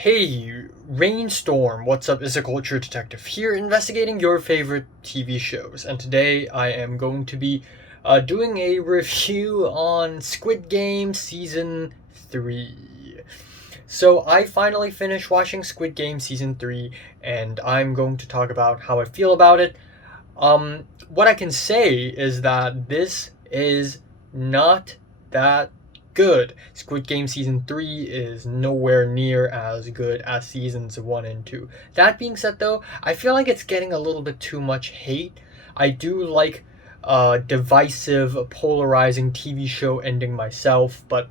Hey, Rainstorm, what's up? Is a culture detective here investigating your favorite TV shows. And today I am going to be doing a review on Squid Game Season 3. So I finally finished watching Squid Game Season 3, and I'm going to talk about how I feel about it. What I can say is that this is not that good. Squid Game Season 3 is nowhere near as good as Seasons 1 and 2. That being said, though, I feel like it's getting a little bit too much hate. I do like divisive, polarizing TV show ending myself, but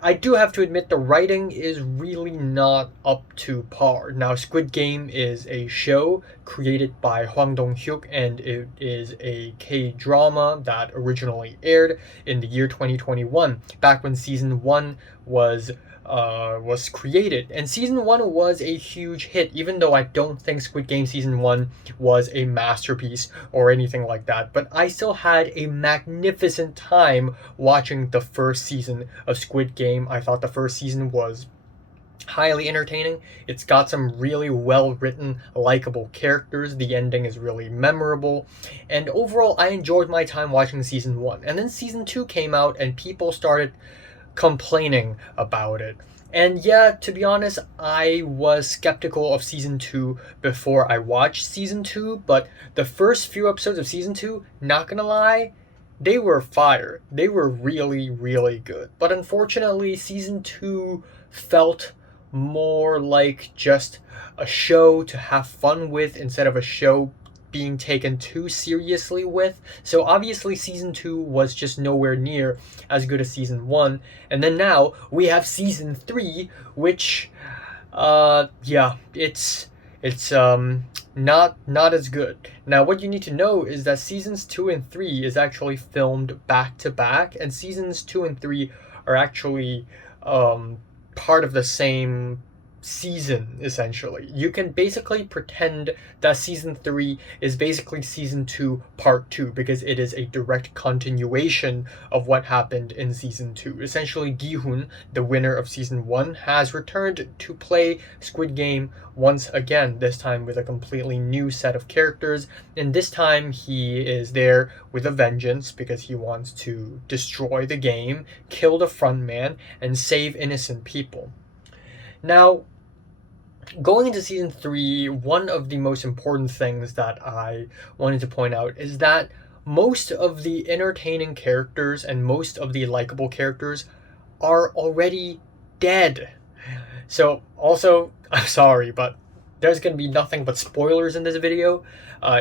I do have to admit the writing is really not up to par. Now, Squid Game is a show created by Dong-Hyuk, and it is a K-drama that originally aired in the year 2021, back when season 1 was created. And season 1 was a huge hit, even though I don't think Squid Game season 1 was a masterpiece or anything like that. But I still had a magnificent time watching the first season of Squid Game. I thought the first season was highly entertaining. It's got some really well written, likable characters. The ending is really memorable. And overall, I enjoyed my time watching season 1. And then season 2 came out, and people started complaining about it. And yeah, to be honest, I was skeptical of season 2 before I watched season 2, but the first few episodes of season 2, not gonna lie, they were fire. They were really, really good. But unfortunately, season 2 felt more like just a show to have fun with instead of a show being taken too seriously with. So obviously season 2 was just nowhere near as good as season 1. And then now we have season 3, which yeah, it's not as good. Now what you need to know is that seasons 2 and 3 is actually filmed back to back, and seasons 2 and 3 are actually part of the same season. Essentially, you can basically pretend that season 3 is basically season 2 part 2, because it is a direct continuation of what happened in season 2. Essentially, Gi-Hun, the winner of season 1, has returned to play Squid Game once again, this time with a completely new set of characters, and this time he is there with a vengeance because he wants to destroy the game, kill the frontman, and save innocent people. Now, going into season 3, one of the most important things that I wanted to point out is that most of the entertaining characters and most of the likable characters are already dead. So, also, I'm sorry, but there's going to be nothing but spoilers in this video,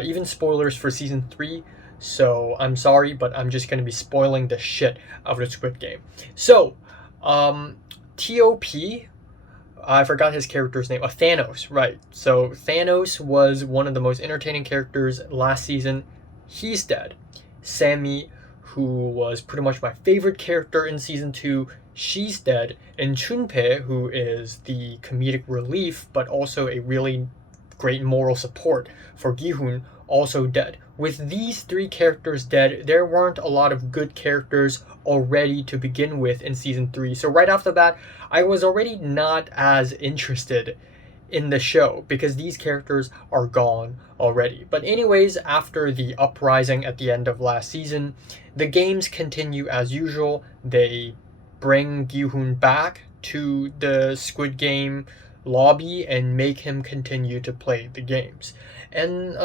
even spoilers for season 3. So, I'm sorry, but I'm just going to be spoiling the shit out of the Squid Game. So, TOP, I forgot his character's name. Thanos, right. So Thanos was one of the most entertaining characters last season. He's dead. Sammy, who was pretty much my favorite character in season 2, she's dead. And Chunpei, who is the comedic relief, but also a really great moral support for Gi-Hun, also dead. With these 3 characters dead, there weren't a lot of good characters already to begin with in season 3. So right off the bat, I was already not as interested in the show because these characters are gone already. But anyways, after the uprising at the end of last season, the games continue as usual. They bring Gi-Hun back to the Squid Game lobby and make him continue to play the games. And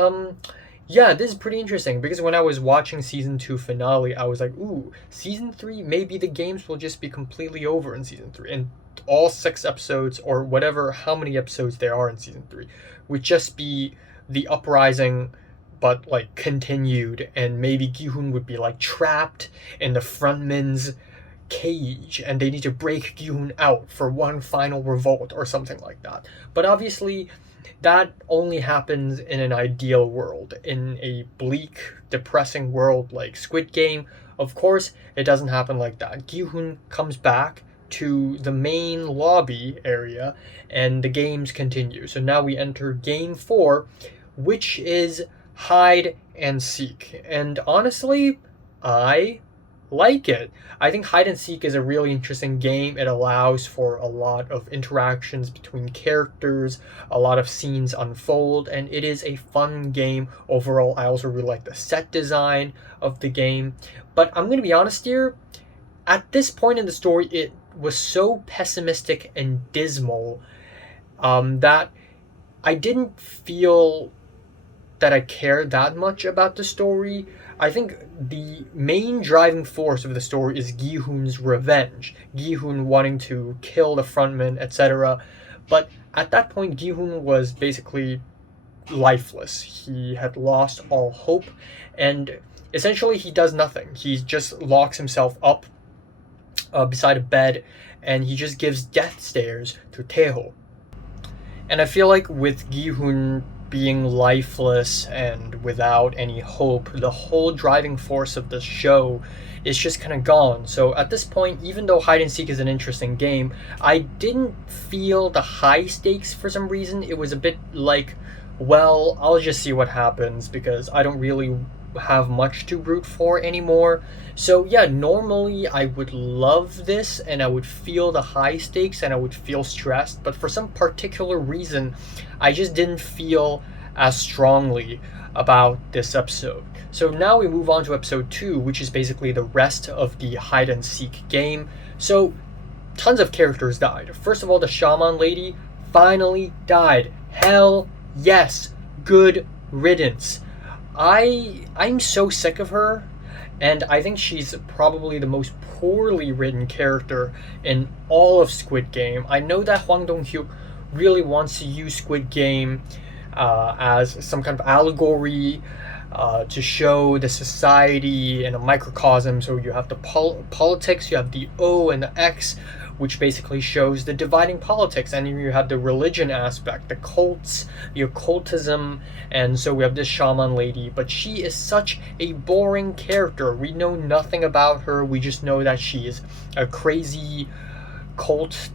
yeah, this is pretty interesting because when I was watching season 2 finale, I was like, ooh, season 3, maybe the games will just be completely over in season 3. And all 6 episodes, or whatever, how many episodes there are in season 3, would just be the uprising, but like continued. And maybe Gi-Hun would be like trapped in the frontman's cage and they need to break Gi-Hun out for one final revolt or something like that. But obviously, that only happens in an ideal world. In a bleak, depressing world like Squid Game, of course, it doesn't happen like that. Gi-Hun comes back to the main lobby area and the games continue. So now we enter game 4, which is hide and seek. And honestly, I like it. I think hide and seek is a really interesting game. It allows for a lot of interactions between characters, a lot of scenes unfold, and it is a fun game overall. I also really like the set design of the game. But I'm going to be honest here, at this point in the story, it was so pessimistic and dismal that I didn't feel that I cared that much about the story. I think the main driving force of the story is Gi-Hun's revenge. Gi-Hun wanting to kill the frontman, etc. But at that point, Gi-Hun was basically lifeless. He had lost all hope, and essentially he does nothing. He just locks himself up beside a bed, and he just gives death stares to Taeho. And I feel like with Gi-Hun being lifeless and without any hope, the whole driving force of the show is just kind of gone. So at this point, even though hide and seek is an interesting game, I didn't feel the high stakes for some reason. It was a bit like, well, I'll just see what happens because I don't really have much to root for anymore. So yeah, normally I would love this and I would feel the high stakes and I would feel stressed, but for some particular reason I just didn't feel as strongly about this episode. So now we move on to episode 2, which is basically the rest of the hide and seek game. So tons of characters died. First of all, the shaman lady finally died. Hell yes, good riddance. I'm so sick of her, and I think she's probably the most poorly written character in all of Squid Game. I know that Dong-Hyuk really wants to use Squid Game as some kind of allegory to show the society in a microcosm. So you have the politics, you have the O and the X, which basically shows the dividing politics, and you have the religion aspect, the cults, the occultism, and so we have this shaman lady, but she is such a boring character. We know nothing about her. We just know that she is a crazy cult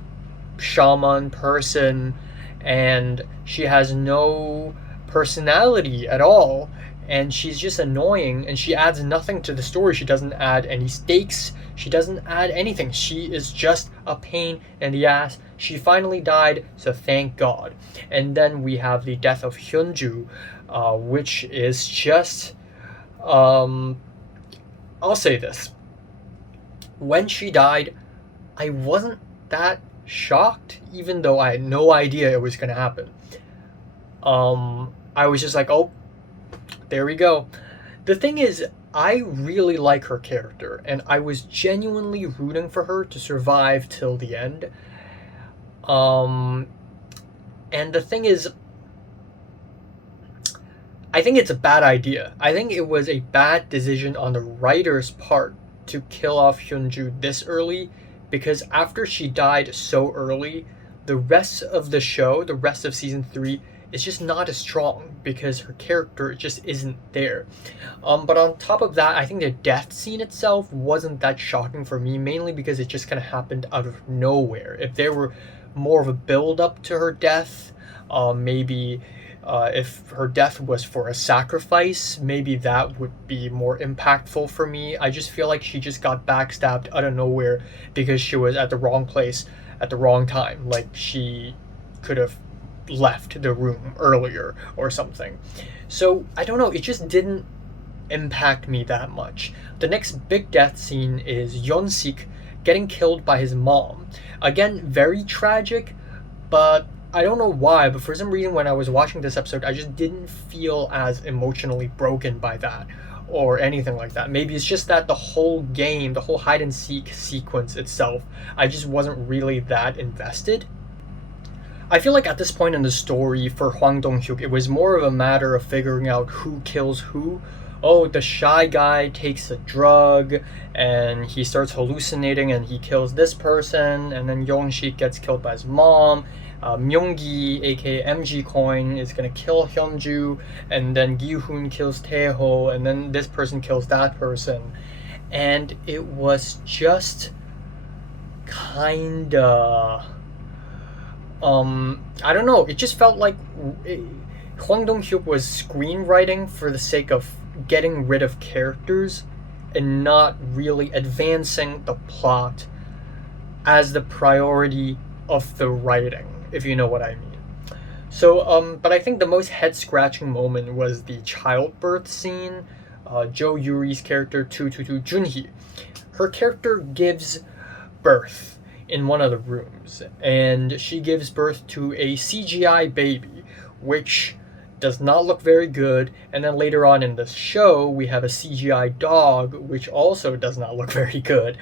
shaman person, and she has no personality at all, and she's just annoying, and she adds nothing to the story. She doesn't add any stakes. She doesn't add anything. She is just a pain in the ass. She finally died, so thank God. And then we have the death of Hyunju, which is just... I'll say this. When she died, I wasn't that shocked, even though I had no idea it was going to happen. I was just like, oh, there we go. The thing is, I really like her character, and I was genuinely rooting for her to survive till the end. And the thing is, I think it's a bad idea. I think it was a bad decision on the writer's part to kill off Hyunju this early, because after she died so early, the rest of the show, the rest of season 3, is just not as strong because her character just isn't there. But on top of that, I think the death scene itself wasn't that shocking for me, mainly because it just kind of happened out of nowhere. If there were more of a build up to her death, maybe if her death was for a sacrifice, maybe that would be more impactful for me. I just feel like she just got backstabbed out of nowhere because she was at the wrong place at the wrong time. Like, she could have left the room earlier or something. So I don't know, it just didn't impact me that much. The next big death scene is Yeon-sik getting killed by his mom. Again, very tragic, but I don't know why, but for some reason when I was watching this episode, I just didn't feel as emotionally broken by that or anything like that. Maybe it's just that the whole game, the whole hide and seek sequence itself, I just wasn't really that invested. I feel like at this point in the story for Dong-Hyuk, it was more of a matter of figuring out who kills who. Oh, the shy guy takes a drug and he starts hallucinating and he kills this person, and then Yeon-sik gets killed by his mom. Myung-gi, aka MG Coin, is gonna kill Hyunju, and then Gi-Hun kills Taeho, and then this person kills that person. And it was just kinda... I don't know, it just felt like Dong-Hyuk was screenwriting for the sake of getting rid of characters and not really advancing the plot as the priority of the writing, if you know what I mean. So, but I think the most head-scratching moment was the childbirth scene. Jo Yuri's character, Junhee, her character gives birth in one of the rooms, and she gives birth to a CGI baby, which does not look very good. And then later on in the show, we have a CGI dog, which also does not look very good.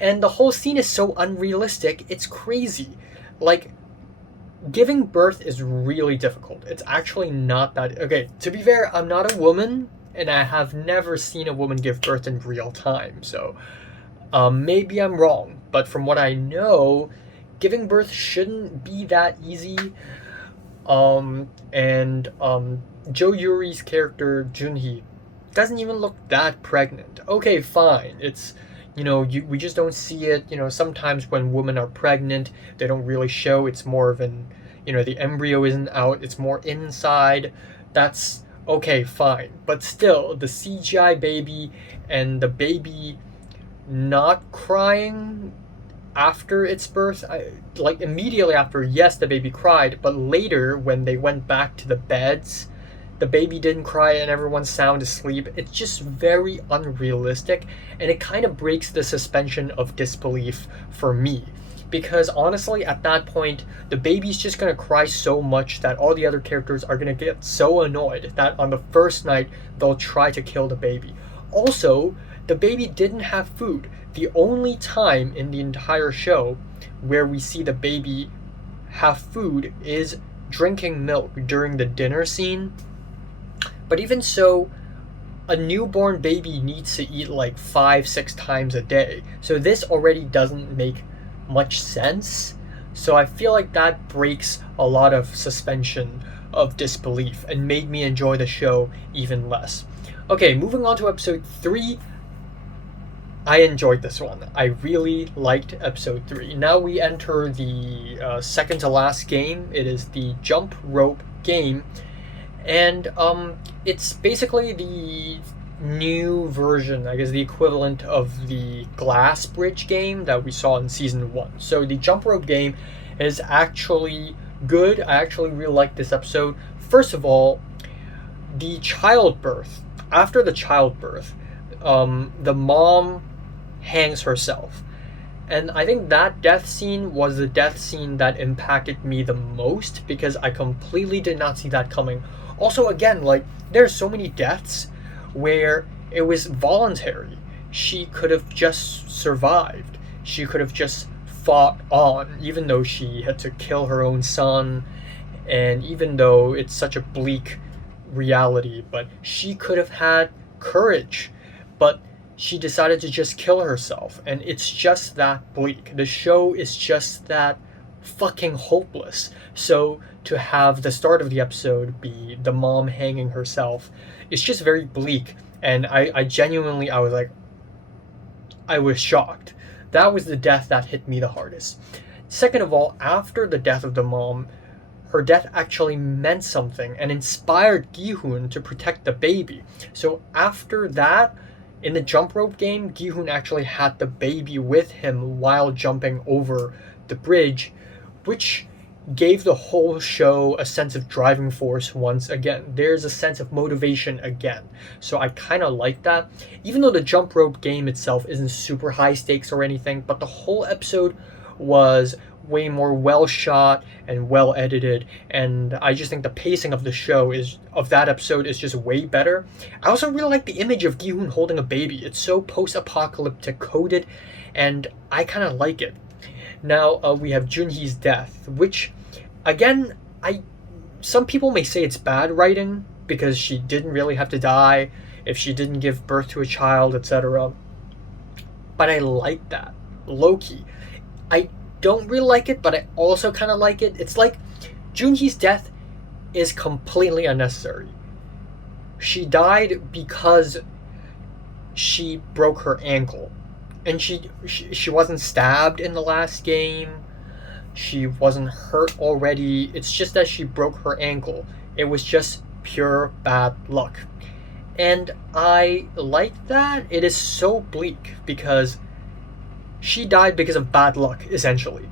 And the whole scene is so unrealistic, it's crazy. Like, giving birth is really difficult. It's actually not that. Okay, to be fair, I'm not a woman, and I have never seen a woman give birth in real time, so maybe I'm wrong. But from what I know, giving birth shouldn't be that easy. And Jo Yuri's character, Junhee, doesn't even look that pregnant. Okay, fine. It's, we just don't see it. Sometimes when women are pregnant, they don't really show. It's more of an, the embryo isn't out. It's more inside. That's okay, fine. But still, the CGI baby and the baby not crying after its birth, like immediately after, yes, the baby cried, but later when they went back to the beds, the baby didn't cry and everyone's sound asleep. It's just very unrealistic, and it kind of breaks the suspension of disbelief for me. Because honestly, at that point, the baby's just gonna cry so much that all the other characters are gonna get so annoyed that on the first night, they'll try to kill the baby. Also, the baby didn't have food. The only time in the entire show where we see the baby have food is drinking milk during the dinner scene. But even so, a newborn baby needs to eat like 5-6 times a day. So this already doesn't make much sense. So I feel like that breaks a lot of suspension of disbelief and made me enjoy the show even less. Okay, moving on to episode 3. I enjoyed this one. I really liked episode 3. Now we enter the second to last game. It is the jump rope game. And it's basically the new version, I guess the equivalent of the glass bridge game that we saw in season 1. So the jump rope game is actually good. I actually really like this episode. First of all, the childbirth. After the childbirth, the mom hangs herself. And I think that death scene was the death scene that impacted me the most because I completely did not see that coming. Also, again, like, there's so many deaths where it was voluntary. She could have just survived. She could have just fought on, even though she had to kill her own son, and even though it's such a bleak reality, but she could have had courage. But she decided to just kill herself, and it's just that bleak. The show is just that fucking hopeless. So to have the start of the episode be the mom hanging herself, it's just very bleak. And I genuinely, I was like, I was shocked. That was the death that hit me the hardest. Second of all, after the death of the mom, her death actually meant something and inspired Gi-Hun to protect the baby. So after that, in the jump rope game, Gi-Hun actually had the baby with him while jumping over the bridge, which gave the whole show a sense of driving force once again. There's a sense of motivation again. So I kind of like that. Even though the jump rope game itself isn't super high stakes or anything, but the whole episode was way more well shot and well edited, and I just think the pacing of the show of that episode is just way better. I also really like the image of Gi-Hun holding a baby. It's so post-apocalyptic coded, and I kind of like it. Now we have Junhee's death, which again, some people may say it's bad writing because she didn't really have to die if she didn't give birth to a child, etc. But I like that, low-key. I don't really like it, but I also kind of like it. It's like Junhee's death is completely unnecessary. She died because she broke her ankle, and she wasn't stabbed in the last game. She wasn't hurt already. It's just that she broke her ankle. It was just pure bad luck. And I like that. It is so bleak because she died because of bad luck, essentially.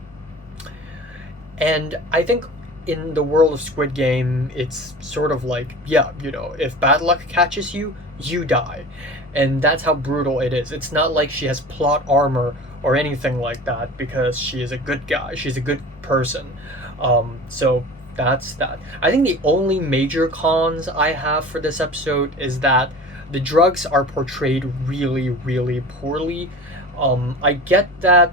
And I think in the world of Squid Game, it's sort of like, yeah, if bad luck catches you, you die. And that's how brutal it is. It's not like she has plot armor or anything like that because she is a good guy. She's a good person. So that's that. I think the only major cons I have for this episode is that the drugs are portrayed really, really poorly. I get that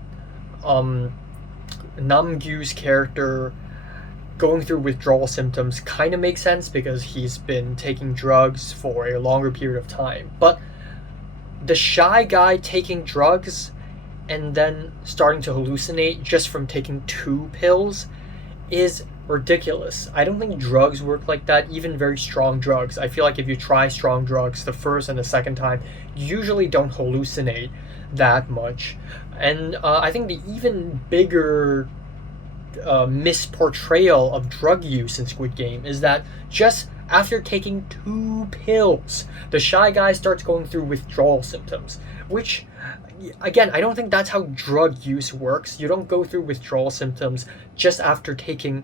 Namgyu's character going through withdrawal symptoms kind of makes sense because he's been taking drugs for a longer period of time. But the shy guy taking drugs and then starting to hallucinate just from taking 2 pills is ridiculous. I don't think drugs work like that, even very strong drugs. I feel like if you try strong drugs the first and the second time, you usually don't hallucinate that much. And I think the even bigger misportrayal of drug use in Squid Game is that just after taking 2 pills, the shy guy starts going through withdrawal symptoms, which, again, I don't think that's how drug use works. You don't go through withdrawal symptoms just after taking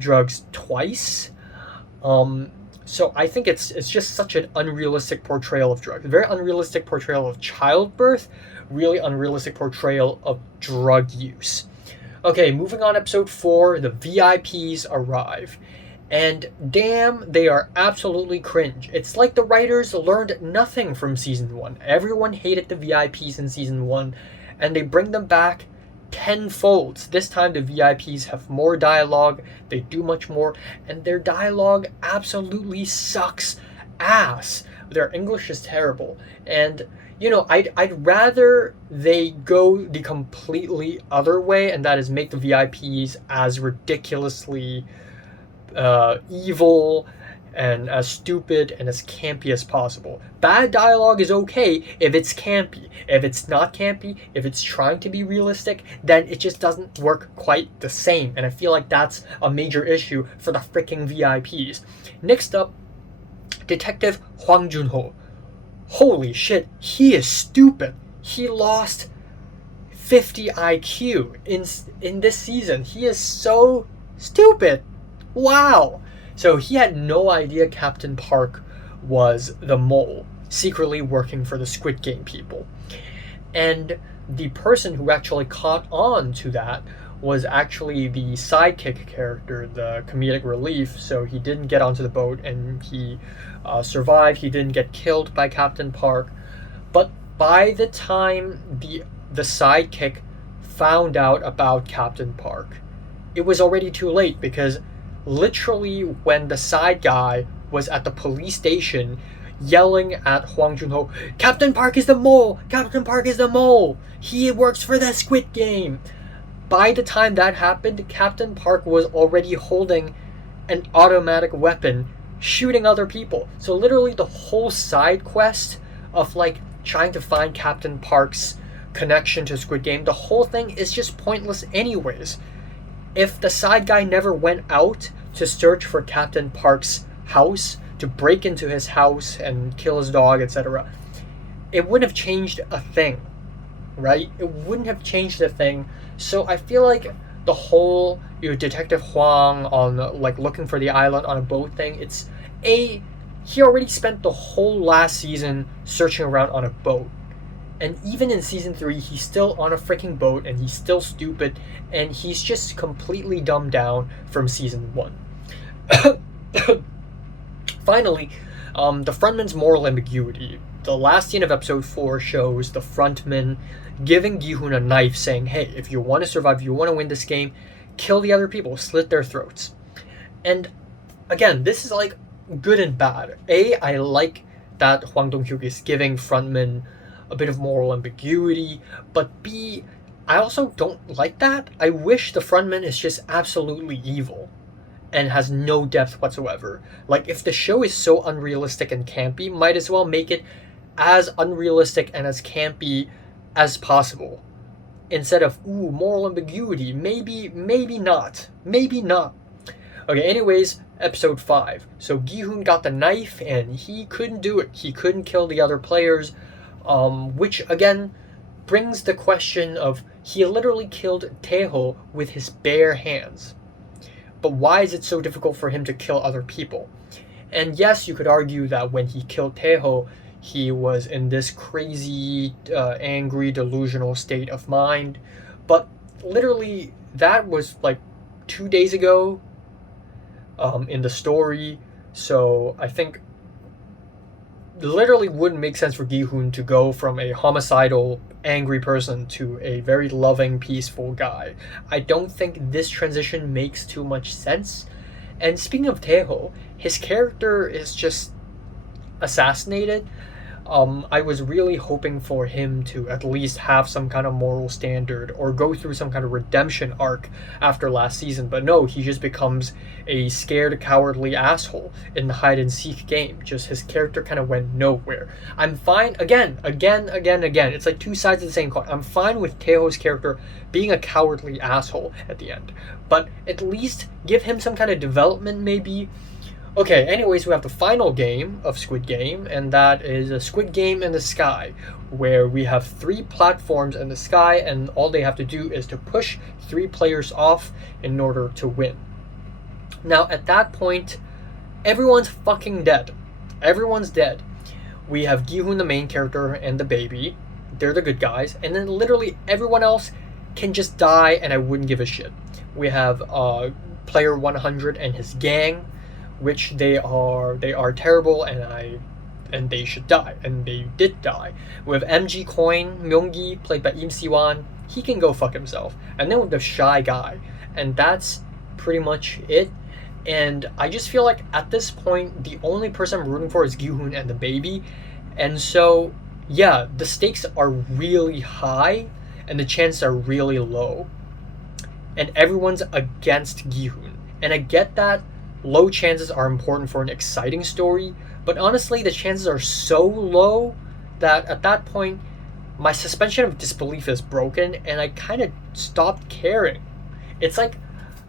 drugs twice. So I think it's just such an unrealistic portrayal of drugs. Very unrealistic portrayal of childbirth, really unrealistic portrayal of drug use. Okay, moving on, episode 4, the VIPs arrive. And damn, they are absolutely cringe. It's like the writers learned nothing from season 1. Everyone hated the VIPs in season 1, and they bring them back tenfold. This time the VIPs have more dialogue, they do much more, and their dialogue absolutely sucks ass. Their English is terrible. And I'd rather they go the completely other way, and that is make the VIPs as ridiculously evil and as stupid and as campy as possible. Bad dialogue is okay if it's campy. If it's not campy, if it's trying to be realistic, then it just doesn't work quite the same. And I feel like that's a major issue for the freaking VIPs. Next up, Detective Hwang Jun-ho. Holy shit, he is stupid. He lost 50 IQ in this season. He is so stupid. Wow. So he had no idea Captain Park was the mole, secretly working for the Squid Game people. And the person who actually caught on to that was actually the sidekick character, the comedic relief. So he didn't get onto the boat and he survived. He didn't get killed by Captain Park. But by the time the sidekick found out about Captain Park, it was already too late, because literally when the side guy was at the police station yelling at Hwang Jun-ho, Captain Park is the mole! Captain Park is the mole! He works for the Squid Game! By the time that happened, Captain Park was already holding an automatic weapon, shooting other people. So literally the whole side quest of trying to find Captain Park's connection to Squid Game, the whole thing is just pointless anyways. If the side guy never went out to search for Captain Park's house, to break into his house and kill his dog, etc., it wouldn't have changed a thing, right? It wouldn't have changed a thing. So I feel like the whole Detective Hwang on looking for the island on a boat thing, he already spent the whole last season searching around on a boat. And even in season 3, he's still on a freaking boat, and he's still stupid, and he's just completely dumbed down from season 1. Finally, the frontman's moral ambiguity. The last scene of episode 4 shows the frontman giving Gi-Hun a knife, saying, hey, if you want to survive, if you want to win this game, kill the other people, slit their throats. And again, this is good and bad. I like that Hwang Dong-Hyuk is giving frontman a bit of moral ambiguity, but B, I also don't like that. I wish the frontman is just absolutely evil and has no depth whatsoever. If the show is so unrealistic and campy, might as well make it as unrealistic and as campy as possible. Instead of, moral ambiguity, maybe not. Okay, anyways, episode 5. So Gi-Hun got the knife and he couldn't do it. He couldn't kill the other players, which again brings the question of he literally killed Taeho with his bare hands. But why is it so difficult for him to kill other people? And yes, you could argue that when he killed Taeho, he was in this crazy, angry, delusional state of mind. But literally, that was like 2 days ago in the story. So I think literally wouldn't make sense for Gi-Hun to go from a homicidal, angry person to a very loving, peaceful guy. I don't think this transition makes too much sense. And speaking of Taeho, his character is just assassinated. I was really hoping for him to at least have some kind of moral standard or go through some kind of redemption arc after last season, but no, he just becomes a scared, cowardly asshole in the hide and seek game. Just his character kind of went nowhere. I'm fine, again. It's like two sides of the same coin. I'm fine with Taeho's character being a cowardly asshole at the end, but at least give him some kind of development maybe. Okay, anyways, we have the final game of Squid Game, and that is a Squid Game in the sky, where we have 3 platforms in the sky, and all they have to do is to push 3 players off in order to win. Now, at that point, everyone's fucking dead. Everyone's dead. We have Gi-Hun, the main character, and the baby. They're the good guys, and then literally everyone else can just die, and I wouldn't give a shit. We have player 100 and his gang, which they are terrible, and they should die, and they did die. We have MG Coin, Myung-gi, played by Im Si-wan. He can go fuck himself. And then with the shy guy, and that's pretty much it. And I just feel like at this point, the only person I'm rooting for is Gi-Hun and the baby. And so, yeah, the stakes are really high, and the chances are really low. And everyone's against Gi-Hun. And I get that low chances are important for an exciting story, but honestly, the chances are so low that at that point, my suspension of disbelief is broken, and I kind of stopped caring. It's like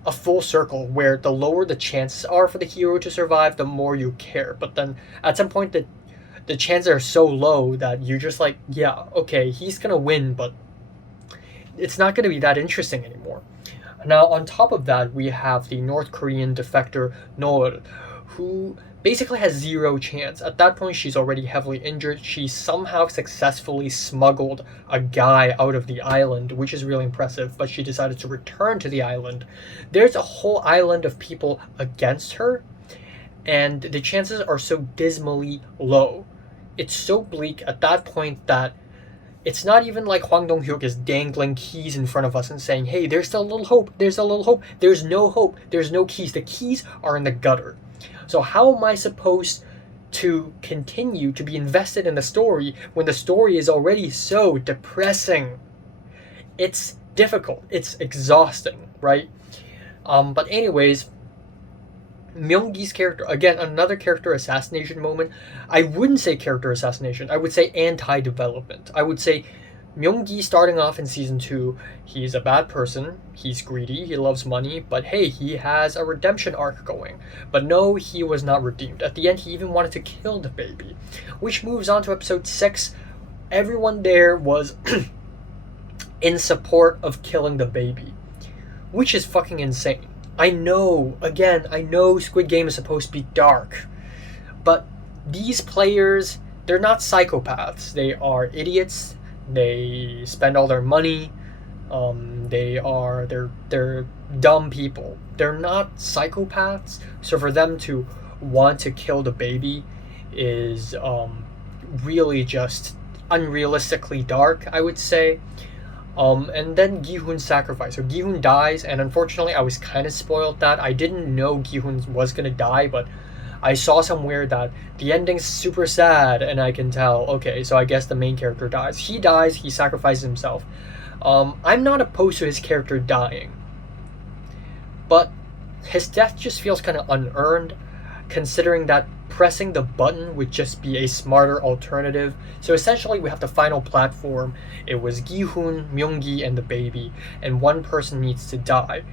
a full circle where the lower the chances are for the hero to survive, the more you care. But then at some point, the chances are so low that you're just like, yeah, okay, he's gonna win, but it's not gonna be that interesting anymore. Now, on top of that, we have the North Korean defector Noel, who basically has 0 chance. At that point, she's already heavily injured. She somehow successfully smuggled a guy out of the island, which is really impressive, but she decided to return to the island. There's a whole island of people against her, and the chances are so dismally low. It's so bleak at that point that it's not even like Hwang Dong-Hyuk is dangling keys in front of us and saying, hey, there's still a little hope, there's a little hope. There's no hope, there's no keys. The keys are in the gutter. So how am I supposed to continue to be invested in the story when the story is already so depressing? It's difficult, it's exhausting, right? But anyways, Myung-gi's character, again, another character assassination moment. I wouldn't say character assassination. I would say anti-development. I would say Myung-gi starting off in season 2, he's a bad person, he's greedy, he loves money, but hey, he has a redemption arc going. But no, he was not redeemed. At the end, he even wanted to kill the baby. Which moves on to episode 6. Everyone there was in support of killing the baby, which is fucking insane. I know Squid Game is supposed to be dark, but these players, they're not psychopaths. They are idiots. They spend all their money. They're dumb people. They're not psychopaths. So for them to want to kill the baby is really just unrealistically dark, I would say. And then Gi-Hun's sacrifice. So Gi-Hun dies, and unfortunately I was kind of spoiled that. I didn't know Gi-Hun was going to die, but I saw somewhere that the ending's super sad, and I can tell, okay, so I guess the main character dies. He dies, he sacrifices himself. I'm not opposed to his character dying, but his death just feels kind of unearned, considering that pressing the button would just be a smarter alternative. So essentially we have the final platform. It was Gi-Hun, Myung-gi, and the baby, and one person needs to die.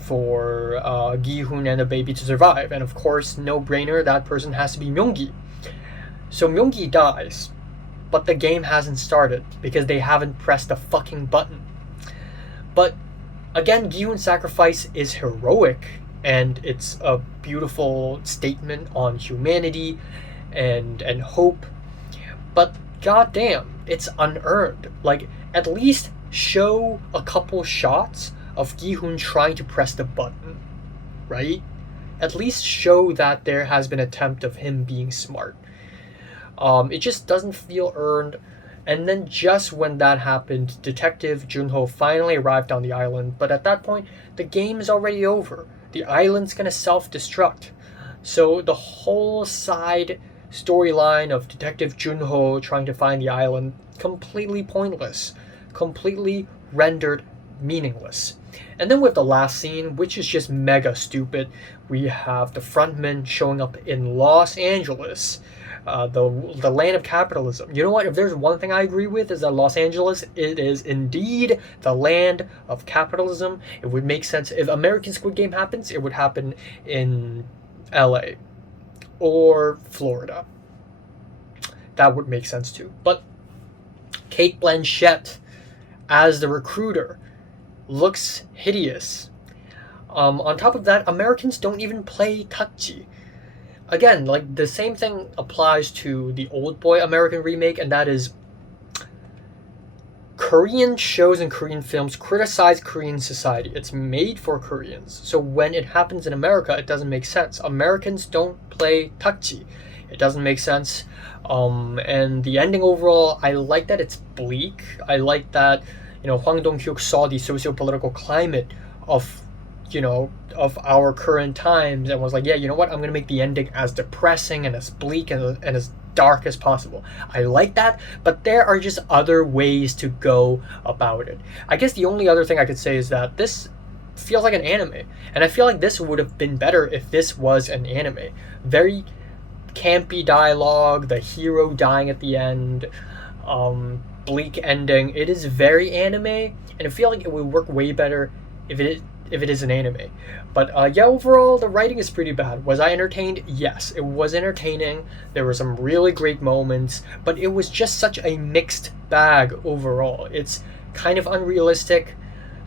for Gi-Hun and the baby to survive. And of course, no brainer, that person has to be Myung-gi. So Myung-gi dies, but the game hasn't started because they haven't pressed the fucking button. But again, Gi-Hun's sacrifice is heroic, and it's a beautiful statement on humanity and hope. But goddamn, it's unearned. Like, at least show a couple shots of Gi-Hun trying to press the button, right? At least show that there has been an attempt of him being smart. It just doesn't feel earned. And then just when that happened, Detective Jun-Ho finally arrived on the island, but at that point, the game is already over. The island's gonna self-destruct. So the whole side storyline of Detective Jun-Ho trying to find the island, completely pointless. Completely rendered meaningless. And then with the last scene, which is just mega stupid, we have the frontman showing up in Los Angeles, the land of capitalism. You know what? If there's one thing I agree with, is that Los Angeles, it is indeed the land of capitalism. It would make sense if American Squid Game happens. It would happen in LA or Florida. That would make sense too. But Cate Blanchett as the recruiter looks hideous. On top of that, Americans don't even play takji. Again, like, the same thing applies to the Old Boy American remake, and that is Korean shows and Korean films criticize Korean society. It's made for Koreans. So when it happens in America, it doesn't make sense. Americans don't play takji. It doesn't make sense. And the ending overall, I like that it's bleak. I like that, Hwang Dong-Hyuk saw the socio-political climate of our current times and was like, yeah, you know what? I'm going to make the ending as depressing and as bleak and as dark as possible. I like that, but there are just other ways to go about it. I guess the only other thing I could say is that this feels like an anime, and I feel like this would have been better if this was an anime. Very campy dialogue, the hero dying at the end, bleak ending. It is very anime, and I feel like it would work way better if it is an anime. But yeah, overall, the writing is pretty bad. Was I entertained? Yes, it was entertaining. There were some really great moments, but it was just such a mixed bag overall. It's kind of unrealistic.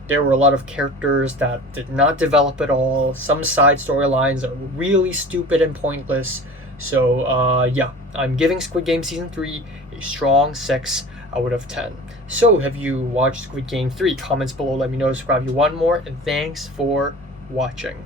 There were a lot of characters that did not develop at all. Some side storylines are really stupid and pointless. So yeah, I'm giving Squid Game Season 3 a strong 6 out of 10. So have you watched Squid Game 3? Comments below, let me know, subscribe if you want more, and thanks for watching.